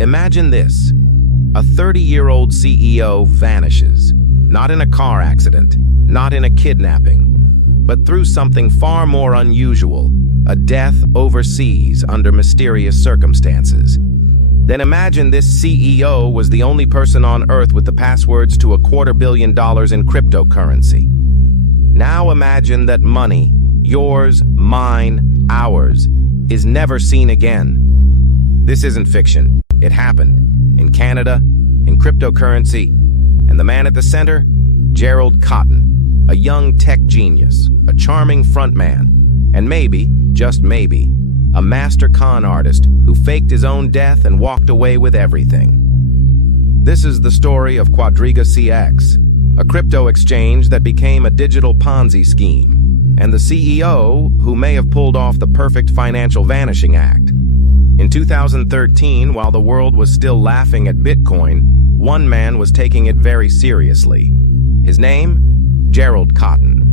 Imagine this. A 30-year-old CEO vanishes, not in a car accident, not in a kidnapping, but through something far more unusual, a death overseas under mysterious circumstances. Then imagine this CEO was the only person on Earth with the passwords to $250 million in cryptocurrency. Now imagine that money, yours, mine, ours, is never seen again. This isn't fiction. It happened. In Canada, in cryptocurrency, and the man at the center, Gerald Cotten, a young tech genius, a charming frontman, and maybe, just maybe, a master con artist who faked his own death and walked away with everything. This is the story of QuadrigaCX, a crypto exchange that became a digital Ponzi scheme, and the CEO who may have pulled off the perfect financial vanishing act. In 2013, while the world was still laughing at Bitcoin, one man was taking it very seriously. His name? Gerald Cotten.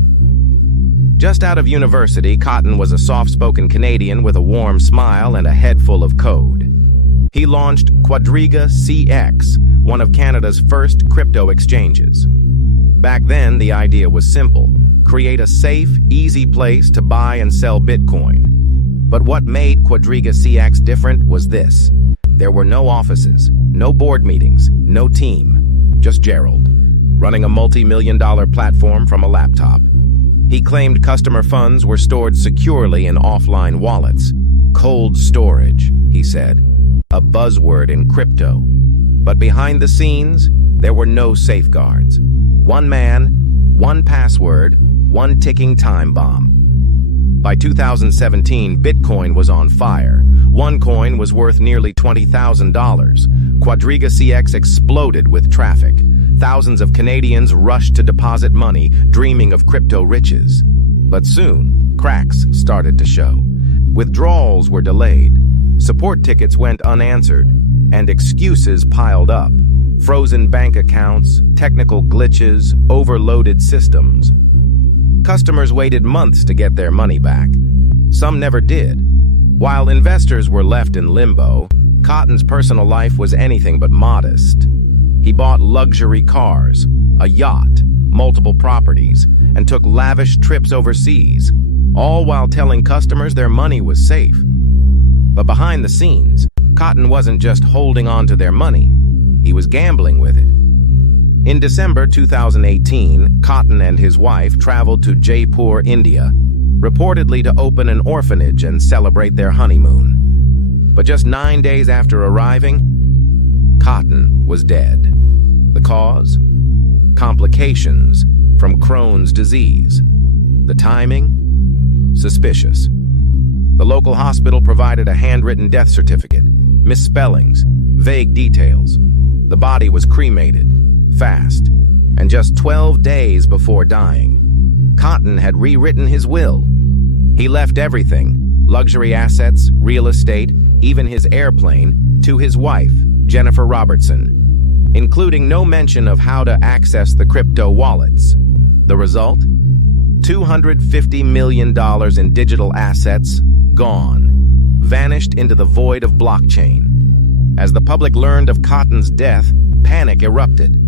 Just out of university, Cotten was a soft-spoken Canadian with a warm smile and a head full of code. He launched QuadrigaCX, one of Canada's first crypto exchanges. Back then, the idea was simple: create a safe, easy place to buy and sell Bitcoin. But what made QuadrigaCX different was this. There were no offices, no board meetings, no team, just Gerald, running a multi-million-dollar platform from a laptop. He claimed customer funds were stored securely in offline wallets. Cold storage, he said, a buzzword in crypto. But behind the scenes, there were no safeguards. One man, one password, one ticking time bomb. By 2017, Bitcoin was on fire. One coin was worth nearly $20,000. QuadrigaCX exploded with traffic. Thousands of Canadians rushed to deposit money, dreaming of crypto riches. But soon, cracks started to show. Withdrawals were delayed, support tickets went unanswered, and excuses piled up. Frozen bank accounts, technical glitches, overloaded systems. Customers waited months to get their money back. Some never did. While investors were left in limbo, Cotten's personal life was anything but modest. He bought luxury cars, a yacht, multiple properties, and took lavish trips overseas, all while telling customers their money was safe. But behind the scenes, Cotten wasn't just holding on to their money, he was gambling with it. In December 2018, Cotten and his wife traveled to Jaipur, India, reportedly to open an orphanage and celebrate their honeymoon. But just 9 days after arriving, Cotten was dead. The cause? Complications from Crohn's disease. The timing? Suspicious. The local hospital provided a handwritten death certificate, misspellings, vague details. The body was cremated, fast, and just 12 days before dying. Cotten had rewritten his will. He left everything, luxury assets, real estate, even his airplane, to his wife, Jennifer Robertson, including no mention of how to access the crypto wallets. The result? $250 million in digital assets, gone, vanished into the void of blockchain. As the public learned of Cotten's death, panic erupted.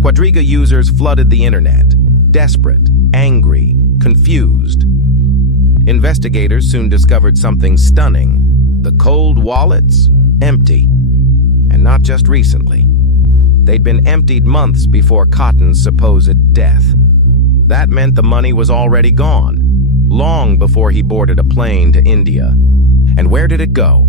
Quadriga users flooded the internet, desperate, angry, confused. Investigators soon discovered something stunning. The cold wallets, empty. And not just recently. They'd been emptied months before Cotten's supposed death. That meant the money was already gone, long before he boarded a plane to India. And where did it go?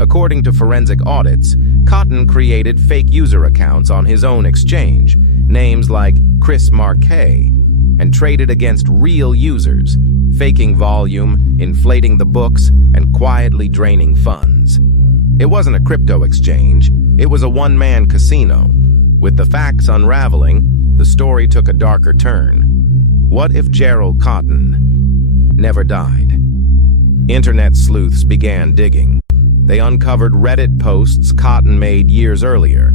According to forensic audits, Cotten created fake user accounts on his own exchange, names like Chris Marquet, and traded against real users, faking volume, inflating the books, and quietly draining funds. It wasn't a crypto exchange, it was a one-man casino. With the facts unraveling, the story took a darker turn. What if Gerald Cotten never died? Internet sleuths began digging. They uncovered Reddit posts Cotten made years earlier,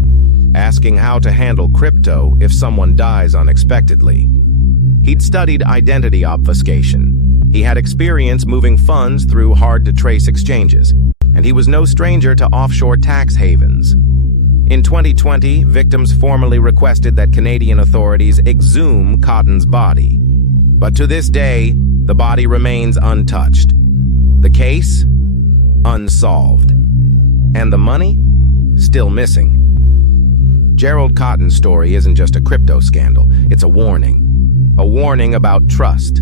asking how to handle crypto if someone dies unexpectedly. He'd studied identity obfuscation. He had experience moving funds through hard-to-trace exchanges. and he was no stranger to offshore tax havens. In 2020, victims formally requested that Canadian authorities exhume Cotten's body. But to this day, the body remains untouched. The case? Unsolved. And the money? Still missing. Gerald Cotten's story isn't just a crypto scandal, it's a warning. A warning about trust.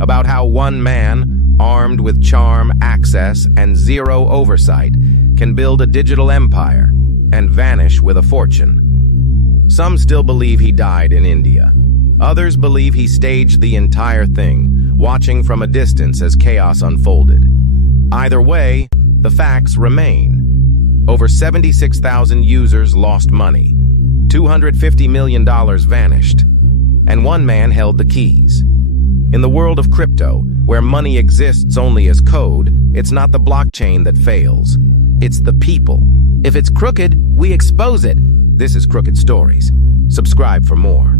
About how one man, armed with charm, access, and zero oversight, can build a digital empire and vanish with a fortune. Some still believe he died in India. Others believe he staged the entire thing, watching from a distance as chaos unfolded. Either way, the facts remain. Over 76,000 users lost money. $250 million vanished. And one man held the keys. In the world of crypto, where money exists only as code, it's not the blockchain that fails. It's the people. If it's crooked, we expose it. This is Crooked Stories. Subscribe for more.